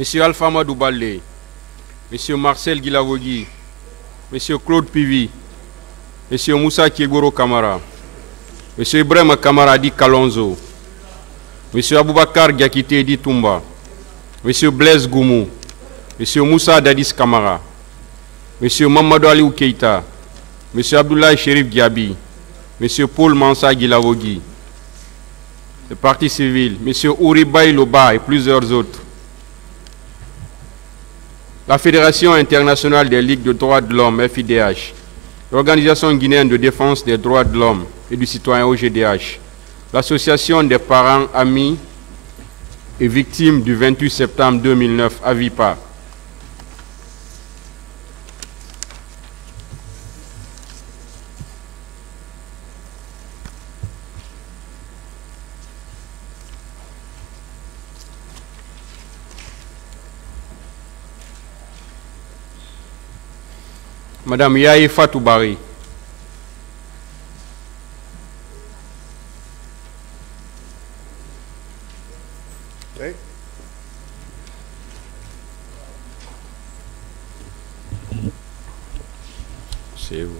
Monsieur Alpha Amadou Baldé, Monsieur Marcel Guilavogui, Monsieur Claude Pivi, Monsieur Moussa Kiegoro Kamara, Monsieur Ibrahim Kamara Di Kalonzo, Monsieur Aboubakar Diakité Di Toumba, Monsieur Blaise Goumou, Monsieur Moussa Dadis Kamara, Monsieur Mamadou Aliou Keïta, Monsieur Abdoulaye Chérif Diaby, Monsieur Paul Mansa Guilavogui, le Parti civil, Monsieur Ouribaï Loba et plusieurs autres. La Fédération internationale des ligues de droits de l'homme, FIDH, l'Organisation guinéenne de défense des droits de l'homme et du citoyen, OGDH, l'Association des parents, amis et victimes du 28 septembre 2009, AVIPA, Madame Yaye Fatou Bari, oui. C'est vous.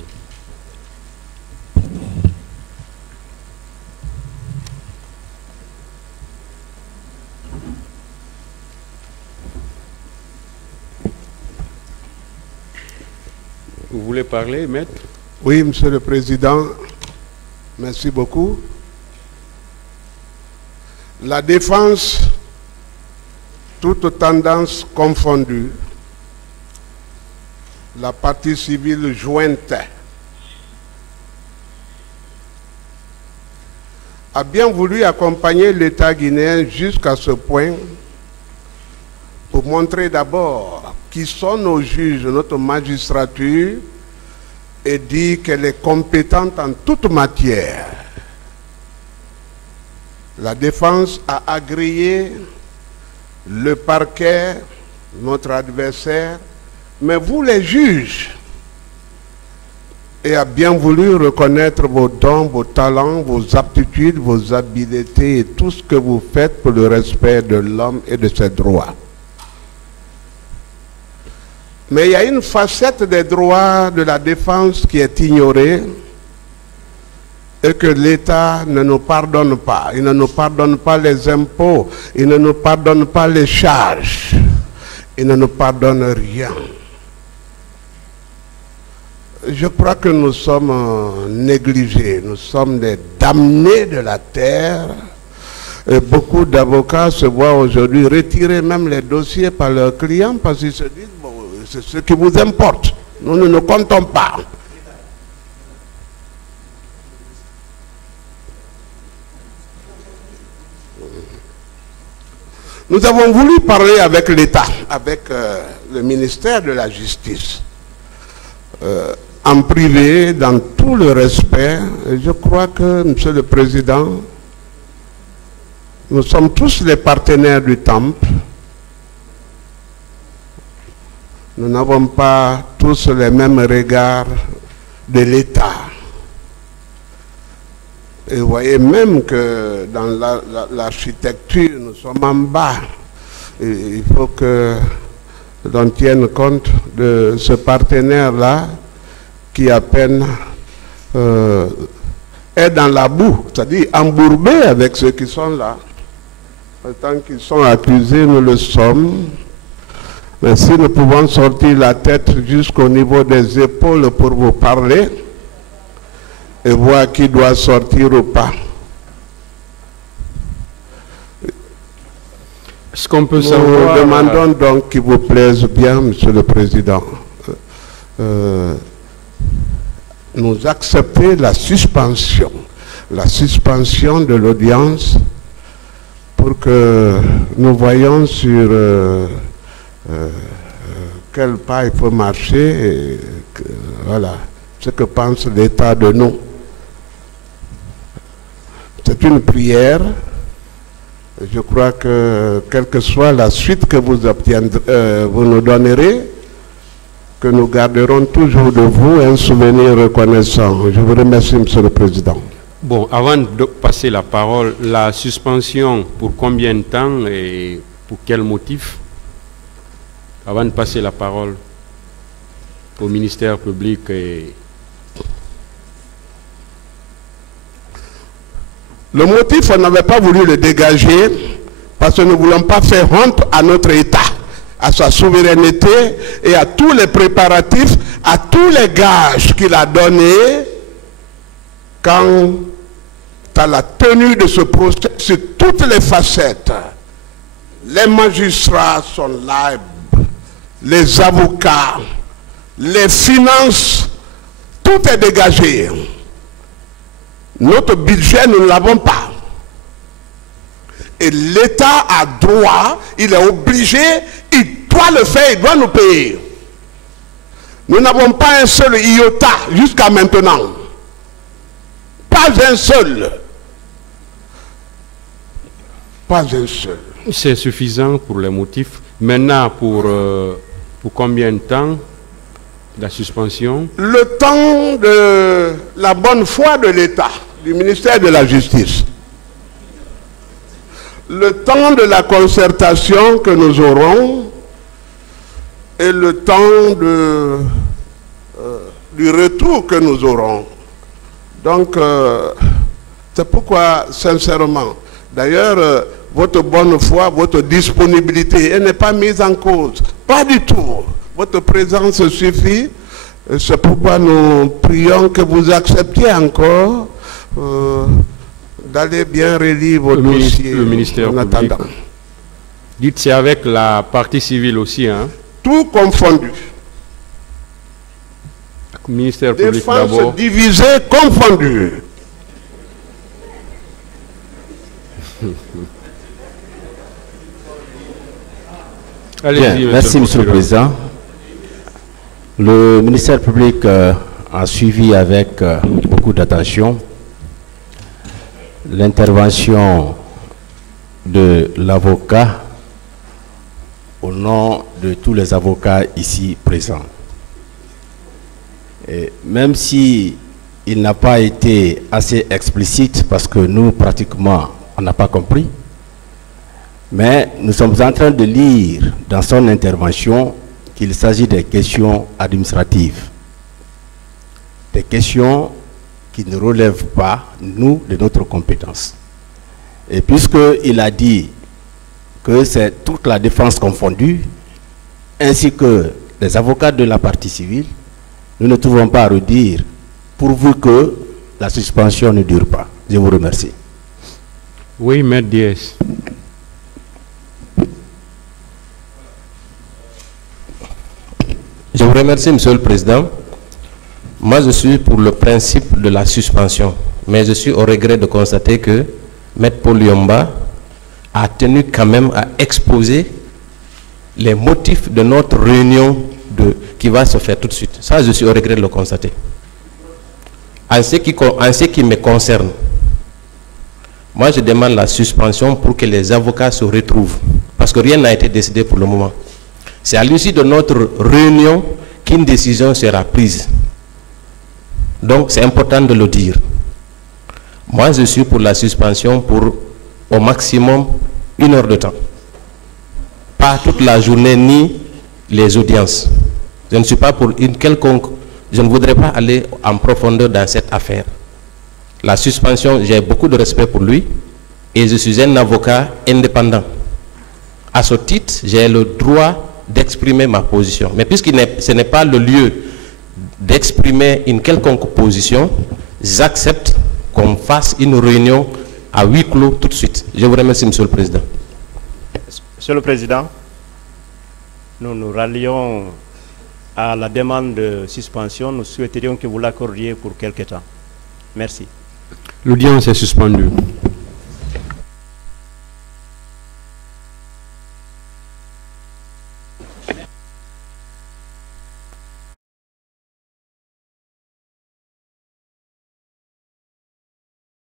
Vous voulez parler, maître? Oui, Monsieur le Président, merci beaucoup. La défense, toutes tendances confondues, la partie civile jointe, a bien voulu accompagner l'État guinéen jusqu'à ce point pour montrer d'abord qui sont nos juges, notre magistrature, et dit qu'elle est compétente en toute matière. La défense a agréé le parquet, notre adversaire, mais vous les juges, et a bien voulu reconnaître vos dons, vos talents, vos aptitudes, vos habiletés et tout ce que vous faites pour le respect de l'homme et de ses droits. Mais il y a une facette des droits de la défense qui est ignorée et que l'État ne nous pardonne pas. Il ne nous pardonne pas les impôts, il ne nous pardonne pas les charges, il ne nous pardonne rien. Je crois que nous sommes négligés, nous sommes des damnés de la terre. Et beaucoup d'avocats se voient aujourd'hui retirer même les dossiers par leurs clients parce qu'ils se disent bon, c'est ce qui vous importe. Nous ne nous comptons pas. Nous avons voulu parler avec l'État, avec le ministère de la Justice, en privé, dans tout le respect. Et je crois que, Monsieur le Président, nous sommes tous les partenaires du Temple. Nous n'avons pas tous les mêmes regards de l'État. Et vous voyez même que dans l'architecture, nous sommes en bas. Et il faut que l'on tienne compte de ce partenaire-là qui à peine est dans la boue, c'est-à-dire embourbé avec ceux qui sont là. Tant qu'ils sont accusés, nous le sommes. Mais si nous pouvons sortir la tête jusqu'au niveau des épaules pour vous parler et voir qui doit sortir ou pas. Est-ce qu'on peut savoir... Nous demandons donc qu'il vous plaise bien, Monsieur le Président, nous accepter la suspension de l'audience pour que nous voyions sur quel pas il faut marcher, et voilà, ce que pense l'État de nous. C'est une prière. Je crois que quelle que soit la suite que vous obtiendrez, vous nous donnerez, que nous garderons toujours de vous un souvenir reconnaissant. Je vous remercie, Monsieur le Président. Bon, avant de passer la parole, la suspension pour combien de temps et pour quel motif? Avant de passer la parole au ministère public et... Le motif, on n'avait pas voulu le dégager parce que nous ne voulons pas faire honte à notre État, à sa souveraineté et à tous les préparatifs, à tous les gages qu'il a donnés quant à la tenue de ce procès sur toutes les facettes. Les magistrats sont là, les avocats, les finances, tout est dégagé. Notre budget, nous ne l'avons pas. Et l'État a droit, il est obligé, il doit le faire, il doit nous payer. Nous n'avons pas un seul iota jusqu'à maintenant. Pas un seul. Pas un seul. C'est suffisant pour les motifs. Maintenant, pour combien de temps la suspension? Le temps de la bonne foi de l'État, du ministère de la Justice. Le temps de la concertation que nous aurons et le temps du retour que nous aurons. Donc, c'est pourquoi, sincèrement, d'ailleurs, votre bonne foi, votre disponibilité, elle n'est pas mise en cause. Pas du tout. Votre présence suffit. C'est pourquoi nous prions que vous acceptiez encore d'aller bien relire vos dossiers le ministère en attendant. Dites, c'est avec la partie civile aussi, hein? Tout confondu. Ministère public Défense d'abord. divisée, confondue. Allez-y, merci, Monsieur le Président. Le ministère public a suivi avec beaucoup d'attention l'intervention de l'avocat au nom de tous les avocats ici présents. Et même si il n'a pas été assez explicite parce que nous, pratiquement, on n'a pas compris, mais nous sommes en train de lire dans son intervention qu'il s'agit des questions administratives, des questions qui ne relèvent pas, nous, de notre compétence. Et puisqu'il a dit que c'est toute la défense confondue, ainsi que les avocats de la partie civile, nous ne trouvons pas à redire, pourvu que la suspension ne dure pas. Je vous remercie. Oui, Maître Diès. Je vous remercie, Monsieur le Président. Moi, je suis pour le principe de la suspension, mais je suis au regret de constater que Maître Paul Yomba a tenu quand même à exposer les motifs de notre réunion qui va se faire tout de suite. Ça, je suis au regret de le constater. En ce qui me concerne, moi, je demande la suspension pour que les avocats se retrouvent, parce que rien n'a été décidé pour le moment. C'est à l'issue de notre réunion qu'une décision sera prise. Donc, c'est important de le dire. Moi, je suis pour la suspension pour au maximum 1 heure de temps. Pas toute la journée, ni les audiences. Je ne suis pas pour une quelconque... Je ne voudrais pas aller en profondeur dans cette affaire. La suspension, j'ai beaucoup de respect pour lui et je suis un avocat indépendant. À ce titre, j'ai le droit d'exprimer ma position. Mais puisque ce n'est pas le lieu d'exprimer une quelconque position, j'accepte qu'on fasse une réunion à huis clos tout de suite. Je vous remercie, Monsieur le Président. Monsieur le Président, nous nous rallions à la demande de suspension. Nous souhaiterions que vous l'accordiez pour quelque temps. Merci. L'audience est suspendue.